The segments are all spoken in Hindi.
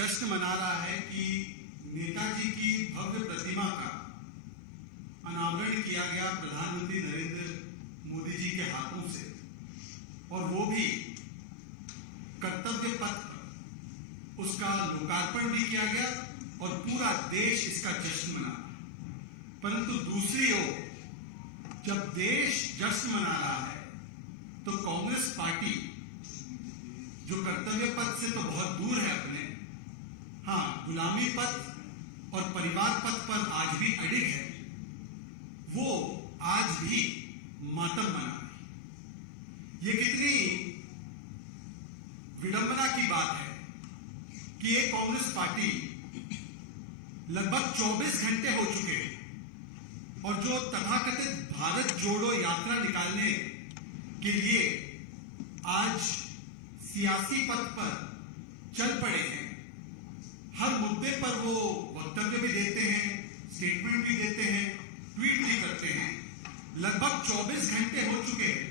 जश्न मना रहा है कि नेताजी की भव्य प्रतिमा का अनावरण किया गया प्रधानमंत्री नरेंद्र मोदी जी के हाथों से, और वो भी कर्तव्य पथ पर उसका लोकार्पण भी किया गया और पूरा देश इसका जश्न मना। परंतु दूसरी ओर जब देश जश्न मना रहा है तो कांग्रेस पार्टी, जो कर्तव्य पथ से तो बहुत दूर है अपने, हाँ गुलामी पथ और परिवार पथ पर आज भी अडिग है, वो आज भी मातम मना रही। ये कितनी विडंबना की बात है कि ये कांग्रेस पार्टी लगभग 24 घंटे हो चुके हैं और जो तथाकथित भारत जोड़ो यात्रा निकालने के लिए आज सियासी पथ पर चल पड़े हैं। हर मुद्दे पर वो वक्तव्य भी देते हैं, स्टेटमेंट भी देते हैं, ट्वीट भी करते हैं। लगभग 24 घंटे हो चुके हैं,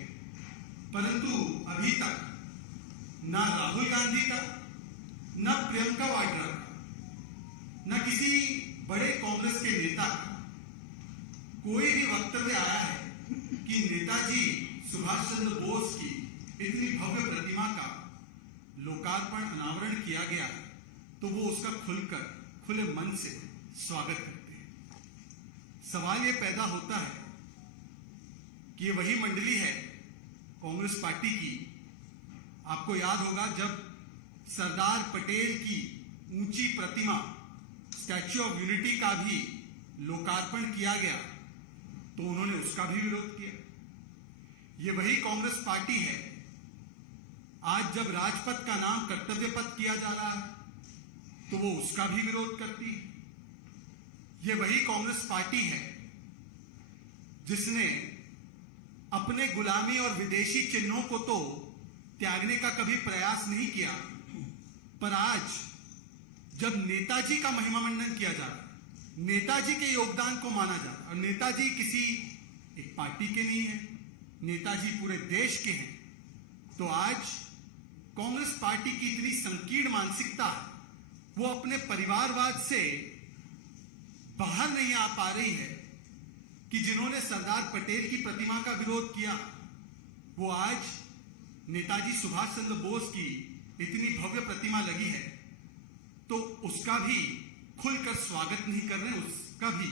परंतु अभी तक ना राहुल गांधी का, ना प्रियंका वाड्रा का, ना किसी बड़े कांग्रेस के नेता का कोई भी वक्तव्य आया है कि नेताजी सुभाष चंद्र बोस की इतनी भव्य प्रतिमा का लोकार्पण अनावरण किया गया है तो वो उसका खुलकर खुले मन से स्वागत करते हैं। सवाल ये पैदा होता है कि ये वही मंडली है कांग्रेस पार्टी की, आपको याद होगा जब सरदार पटेल की ऊंची प्रतिमा स्टैच्यू ऑफ यूनिटी का भी लोकार्पण किया गया तो उन्होंने उसका भी विरोध किया। ये वही कांग्रेस पार्टी है आज जब राजपथ का नाम कर्तव्य पथ किया जा रहा है तो वो उसका भी विरोध करती है। ये वही कांग्रेस पार्टी है जिसने अपने गुलामी और विदेशी चिन्हों को तो त्यागने का कभी प्रयास नहीं किया, पर आज जब नेताजी का महिमा मंडन किया जा रहा है, नेताजी के योगदान को माना जा रहा है, और नेताजी किसी एक पार्टी के नहीं है, नेताजी पूरे देश के हैं, तो आज कांग्रेस पार्टी की इतनी संकीर्ण मानसिकता है, वो अपने परिवारवाद से बाहर नहीं आ पा रही है कि जिन्होंने सरदार पटेल की प्रतिमा का विरोध किया वो आज नेताजी सुभाष चंद्र बोस की इतनी भव्य प्रतिमा लगी है तो उसका भी खुलकर स्वागत नहीं कर रहे हैं, उसका भी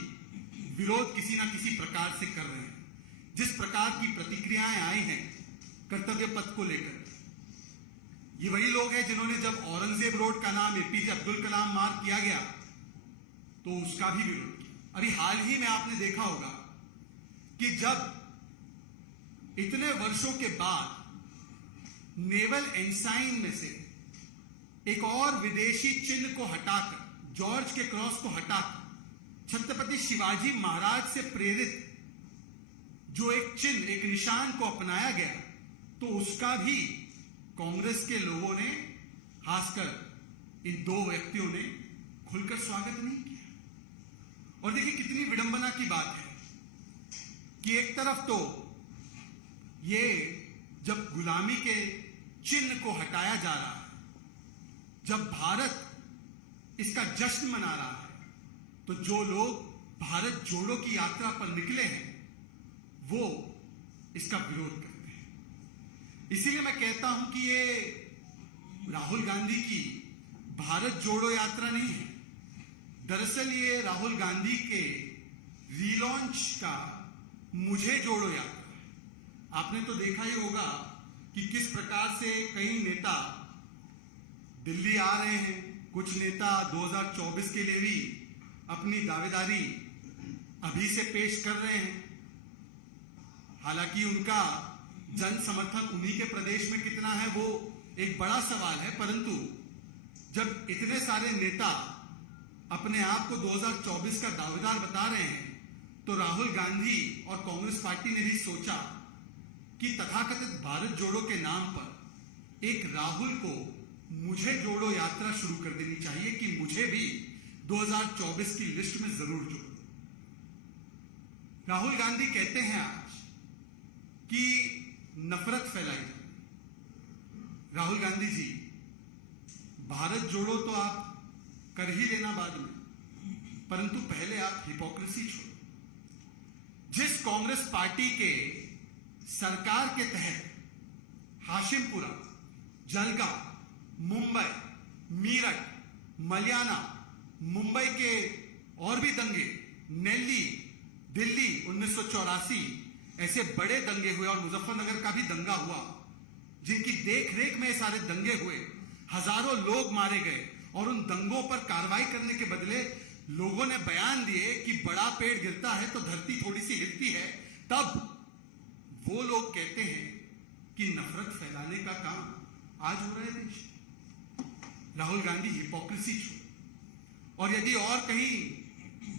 विरोध किसी ना किसी प्रकार से कर रहे हैं। जिस प्रकार की प्रतिक्रियाएं आई हैं कर्तव्य पथ को लेकर, ये वही लोग हैं जिन्होंने जब औरंगजेब रोड का नाम एपीजे अब्दुल कलाम मार्ग किया गया तो उसका भी विरोध किया। अभी हाल ही में आपने देखा होगा कि जब इतने वर्षों के बाद नेवल एंसाइन में से एक और विदेशी चिन्ह को हटाकर, जॉर्ज के क्रॉस को हटाकर छत्रपति शिवाजी महाराज से प्रेरित जो एक चिन्ह, एक निशान को अपनाया गया तो उसका भी कांग्रेस के लोगों ने, खासकर इन दो व्यक्तियों ने खुलकर स्वागत नहीं किया। और देखिए कितनी विडंबना की बात है कि एक तरफ तो ये जब गुलामी के चिन्ह को हटाया जा रहा है, जब भारत इसका जश्न मना रहा है, तो जो लोग भारत जोड़ो की यात्रा पर निकले हैं वो इसका विरोध करते हैं। इसीलिए मैं कहता हूं कि ये राहुल गांधी की भारत जोड़ो यात्रा नहीं है, दरअसल ये राहुल गांधी के रीलॉन्च का मुझे जोड़ो यात्रा है। आपने तो देखा ही होगा कि किस प्रकार से कई नेता दिल्ली आ रहे हैं, कुछ नेता 2024 के लिए भी अपनी दावेदारी अभी से पेश कर रहे हैं। हालांकि उनका जन समर्थन उन्हीं के प्रदेश में कितना है वो एक बड़ा सवाल है, परंतु जब इतने सारे नेता अपने आप को 2024 का दावेदार बता रहे हैं तो राहुल गांधी और कांग्रेस पार्टी ने भी सोचा कि तथाकथित भारत जोड़ो के नाम पर एक राहुल को मुझे जोड़ो यात्रा शुरू कर देनी चाहिए कि मुझे भी 2024 की लिस्ट में जरूर जोड़ो। राहुल गांधी कहते हैं आज कि नफरत फैलाई जाए। राहुल गांधी जी, भारत जोड़ो तो आप कर ही लेना बाद में, परंतु पहले आप हिपोक्रेसी छोड़ो। जिस कांग्रेस पार्टी के सरकार के तहत हाशिमपुरा, जलगांव, मुंबई, मीरठ, मलियाना, मुंबई के और भी दंगे, नेल्ली, दिल्ली 1984 ऐसे बड़े दंगे हुए और मुजफ्फरनगर का भी दंगा हुआ, जिनकी देख रेख में सारे दंगे हुए, हजारों लोग मारे गए और उन दंगों पर कार्रवाई करने के बदले लोगों ने बयान दिए कि बड़ा पेड़ गिरता है तो धरती थोड़ी सी हिलती है, तब वो लोग कहते हैं कि नफरत फैलाने का काम आज हो रहा है देश। राहुल गांधी हिपोक्रेसी छोड़, और यदि और कहीं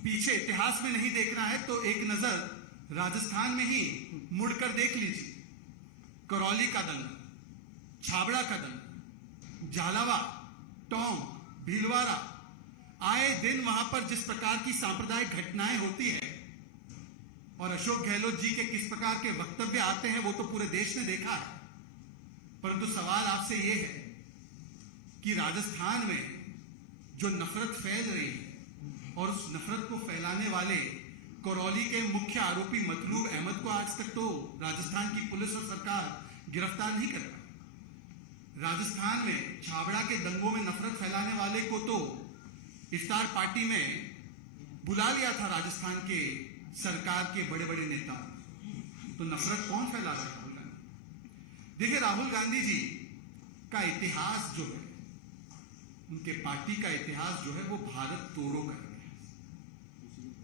पीछे इतिहास में नहीं देखना है तो एक नजर राजस्थान में ही मुड़कर देख लीजिए। करौली का दंगा, छाबड़ा का दंगा, झालावाड़, टोंक, भीलवाड़ा, आए दिन वहां पर जिस प्रकार की सांप्रदायिक घटनाएं होती है और अशोक गहलोत जी के किस प्रकार के वक्तव्य आते हैं वो तो पूरे देश ने देखा है। परंतु सवाल आपसे यह है कि राजस्थान में जो नफरत फैल रही है और उस नफरत को फैलाने वाले करौली के मुख्य आरोपी मतलूब अहमद को आज तक तो राजस्थान की पुलिस और सरकार गिरफ्तार नहीं कर पाई। राजस्थान में छाबड़ा के दंगों में नफरत फैलाने वाले को तो इफ्तार पार्टी में बुला लिया था राजस्थान के सरकार के बड़े बड़े नेता। तो नफरत कौन फैला रहा है? राहुल गांधी। देखिए, राहुल गांधी जी का इतिहास जो है, उनके पार्टी का इतिहास जो है वो भारत तोड़ो का इतिहास,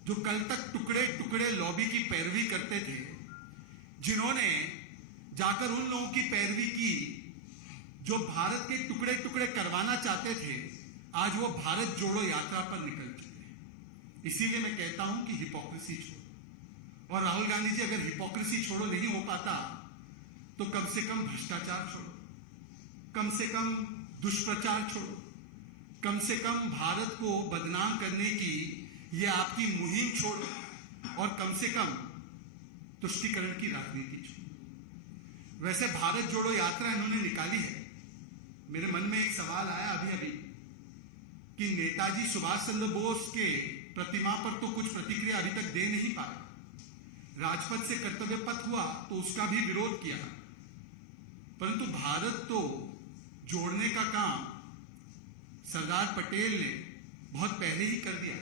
जो कल तक टुकड़े टुकड़े लॉबी की पैरवी करते थे, जिन्होंने जाकर उन लोगों की पैरवी की जो भारत के टुकड़े टुकड़े करवाना चाहते थे, आज वो भारत जोड़ो यात्रा पर निकल चुके हैं। इसीलिए मैं कहता हूं कि हिपोक्रेसी छोड़ो। और राहुल गांधी जी, अगर हिपोक्रेसी छोड़ो नहीं हो पाता तो कम से कम भ्रष्टाचार छोड़ो, कम से कम दुष्प्रचार छोड़ो, कम से कम भारत को बदनाम करने की ये आपकी मुहिम छोड़ो, और कम से कम तुष्टीकरण की राजनीति छोड़ो। वैसे भारत जोड़ो यात्रा इन्होंने निकाली है। मेरे मन में एक सवाल आया अभी कि नेताजी सुभाष चंद्र बोस के प्रतिमा पर तो कुछ प्रतिक्रिया अभी तक दे नहीं पाए। राजपथ से कर्तव्य पथ हुआ तो उसका भी विरोध किया, परंतु भारत तो जोड़ने का काम सरदार पटेल ने बहुत पहले ही कर दिया।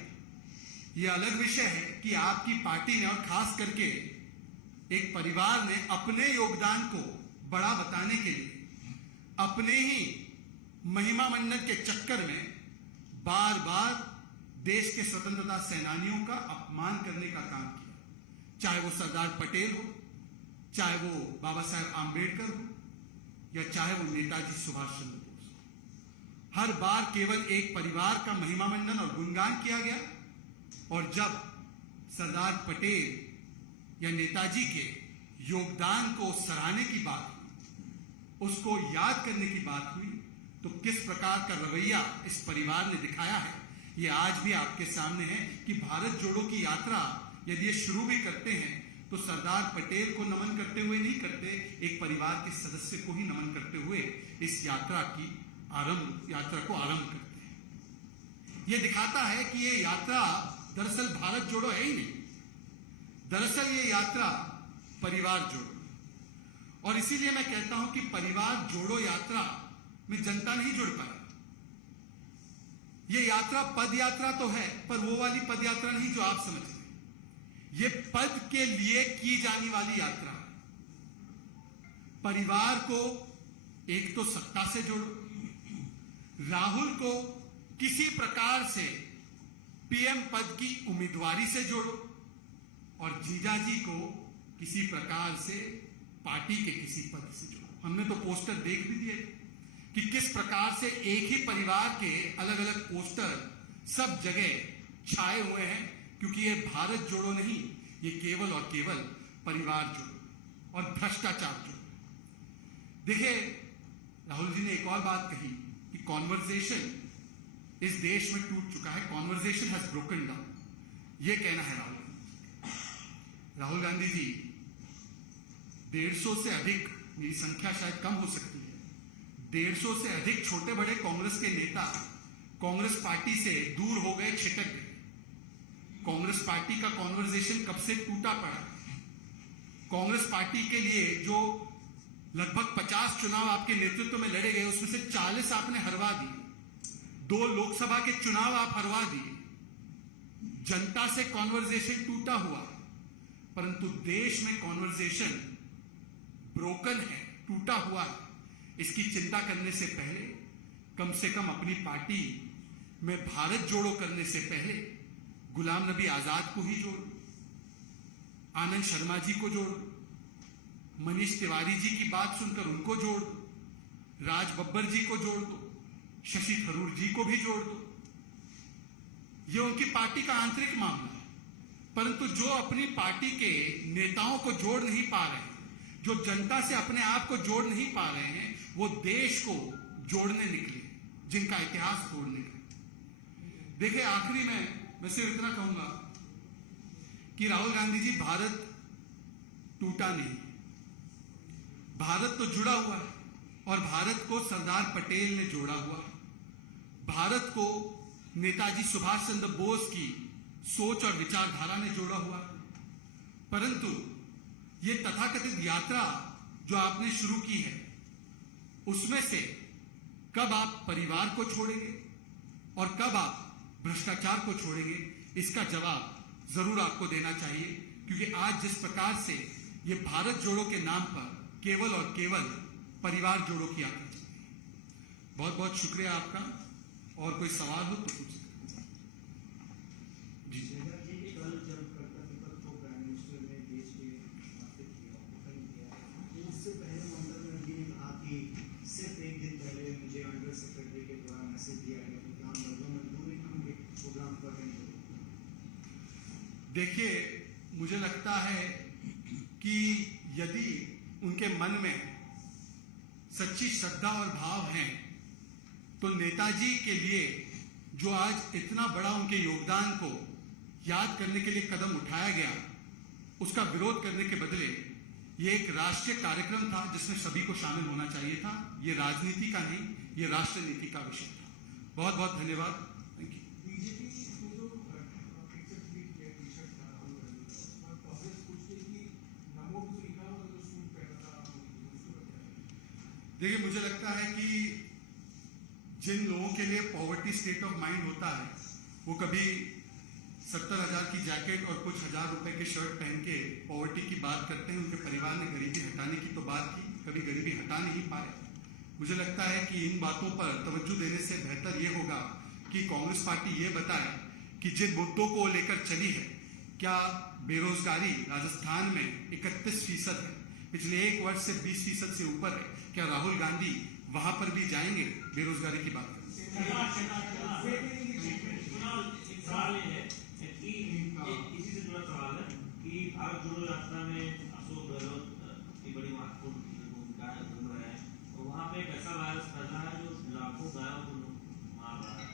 यह अलग विषय है कि आपकी पार्टी ने और खास करके एक परिवार ने अपने योगदान को बड़ा बताने के लिए अपने ही महिमा मंडन के चक्कर में बार बार देश के स्वतंत्रता सेनानियों का अपमान करने का काम किया। चाहे वो सरदार पटेल हो, चाहे वो बाबा साहेब आंबेडकर हो, या चाहे वो नेताजी सुभाष चंद्र बोस हो। हर बार केवल एक परिवार का महिमा मंडन और गुणगान किया गया, और जब सरदार पटेल या नेताजी के योगदान को सराहने की बात हुई, उसको याद करने की बात हुई, तो किस प्रकार का रवैया इस परिवार ने दिखाया है ये आज भी आपके सामने है। कि भारत जोड़ो की यात्रा यदि ये शुरू भी करते हैं तो सरदार पटेल को नमन करते हुए नहीं करते, एक परिवार के सदस्य को ही नमन करते हुए इस यात्रा को आरंभ करते हैं। यह दिखाता है कि ये यात्रा दरअसल भारत जोड़ो है ही नहीं, दरअसल ये यात्रा परिवार जोड़ो। और इसीलिए मैं कहता हूं कि परिवार जोड़ो यात्रा में जनता नहीं जुड़ पाई। ये यात्रा पद यात्रा तो है, पर वो वाली पद यात्रा नहीं जो आप समझ रहे। ये पद के लिए की जाने वाली यात्रा। परिवार को एक तो सत्ता से जोड़ो, राहुल को किसी प्रकार से पीएम पद की उम्मीदवारी से जोड़ो, और जीजाजी को किसी प्रकार से पार्टी के किसी पद से जोड़ो। हमने तो पोस्टर देख भी दिए कि किस प्रकार से एक ही परिवार के अलग अलग पोस्टर सब जगह छाए हुए हैं, क्योंकि ये भारत जोड़ो नहीं, ये केवल और केवल परिवार जोड़ो और भ्रष्टाचार जोड़ो। देखिए, राहुल जी ने एक और बात कही कि कॉन्वर्सेशन इस देश में टूट चुका है, कॉन्वर्सेशन हैज ब्रोकन डाउन। ये कहना है राहुल गांधी जी। 150 से अधिक, मेरी संख्या शायद कम हो सकती है, 150 से अधिक छोटे बड़े कांग्रेस के नेता कांग्रेस पार्टी से दूर हो गए, छिटक गए। कांग्रेस पार्टी का कॉन्वर्जेशन कब से टूटा पड़ा। कांग्रेस पार्टी के लिए जो लगभग 50 चुनाव आपके नेतृत्व में लड़े गए, उसमें से 40 आपने हरवा दिए। 2 लोकसभा के चुनाव आप हरवा दिए। जनता से कॉन्वर्जेशन टूटा हुआ, परंतु देश में कॉन्वर्जेशन ब्रोकन है, टूटा हुआ है। इसकी चिंता करने से पहले कम से कम अपनी पार्टी में भारत जोड़ो करने से पहले गुलाम नबी आजाद को ही जोड़ो, आनंद शर्मा जी को जोड़ो, मनीष तिवारी जी की बात सुनकर उनको जोड़ दो, राज बब्बर जी को जोड़ दो, शशि थरूर जी को भी जोड़ दो। ये उनकी पार्टी का आंतरिक मामला है, परंतु जो अपनी पार्टी के नेताओं को जोड़ नहीं पा रहे हैं, जो जनता से अपने आप को जोड़ नहीं पा रहे हैं, वो देश को जोड़ने निकले, जिनका इतिहास तोड़ने का। देखिए, आखिरी में मैं सिर्फ इतना कहूंगा कि राहुल गांधी जी, भारत टूटा नहीं, भारत तो जुड़ा हुआ है और भारत को सरदार पटेल ने जोड़ा हुआ है। भारत को नेताजी सुभाष चंद्र बोस की सोच और विचारधारा ने जोड़ा हुआ है। परंतु ये तथाकथित यात्रा जो आपने शुरू की है, उसमें से कब आप परिवार को छोड़ेंगे और कब आप भ्रष्टाचार को छोड़ेंगे, इसका जवाब जरूर आपको देना चाहिए। क्योंकि आज जिस प्रकार से ये भारत जोड़ो के नाम पर केवल और केवल परिवार जोड़ो की यात्रा चल रही है। बहुत बहुत शुक्रिया आपका। और कोई सवाल हो तो पूछ सकते हैं। जी, कल जब कर्तव्य को प्राइम मिनिस्टर ने देश के नाते किया, ओपन किया, उससे पहले ममता बनर्जी ने कहा कि सिर्फ एक दिन पहले मुझे अंडर सेक्रेटरी के द्वारा मैसेज दिया गया कि हम मजदूरी होंगे प्रोग्राम पर नहीं। देखिए, मुझे लगता है कि यदि उनके मन में सच्ची श्रद्धा और भाव हैं, तो नेताजी के लिए जो आज इतना बड़ा उनके योगदान को याद करने के लिए कदम उठाया गया, उसका विरोध करने के बदले ये एक राष्ट्रीय कार्यक्रम था जिसमें सभी को शामिल होना चाहिए था। ये राजनीति का नहीं, ये राष्ट्र नीति का विषय था। बहुत बहुत धन्यवाद। Thank you. बीजेपी को जो पिक्चर ट्वीट किया, टी-शर्ट था राहुल गांधी का, और कांग्रेस पूछती है कि नमो को लिखा हुआ जो सूट पहना था उसको बताया। देखिए, मुझे लगता है कि जिन लोगों के लिए पॉवर्टी स्टेट ऑफ माइंड होता है, वो कभी 70,000 की जैकेट और कुछ हजार रुपए के शर्ट पहन के पॉवर्टी की बात करते हैं। उनके परिवार ने गरीबी हटाने की तो बात की, कभी गरीबी हटा नहीं पाए। मुझे लगता है कि इन बातों पर तवज्जो देने से बेहतर ये होगा कि कांग्रेस पार्टी ये बताए कि जिन मुद्दों को लेकर चली है, क्या बेरोजगारी राजस्थान में 31% है, पिछले 1 वर्ष से 20% से ऊपर है, क्या राहुल गांधी वहां पर भी जाएंगे बेरोजगारी की बात करें? सवाल ये है कि इसी से जुड़ा सवाल है कि भारत जोड़ो यात्रा में अशोक गहलोत की बड़ी महत्वपूर्ण भूमिका निभा रहे हैं, तो वहाँ पे एक ऐसा वायरस फैला है जो लाखों गायों को मार रहा है।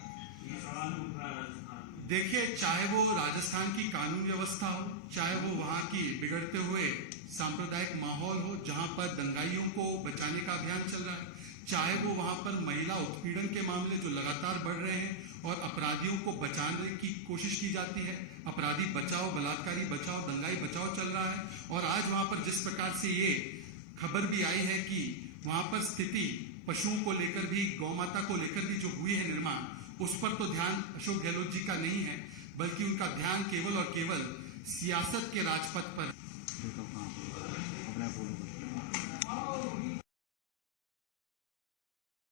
ये सवाल उठ रहा है राजस्थान में। देखिए, चाहे वो राजस्थान की कानून व्यवस्था हो, चाहे वो वहां की बिगड़ते हुए सांप्रदायिक माहौल हो जहां पर दंगाइयों को बचाने का अभियान चल रहा है, चाहे वो वहां पर महिला उत्पीड़न के मामले जो लगातार बढ़ रहे हैं और अपराधियों को बचाने की कोशिश की जाती है, अपराधी बचाओ, बलात्कारी बचाओ, दंगाई बचाओ चल रहा है। और आज वहां पर जिस प्रकार से ये खबर भी आई है कि वहां पर स्थिति पशुओं को लेकर भी, गौ माता को लेकर भी जो हुई है निर्माण, उस पर तो ध्यान अशोक गहलोत जी का नहीं है, बल्कि उनका ध्यान केवल और केवल सियासत के राजपथ पर।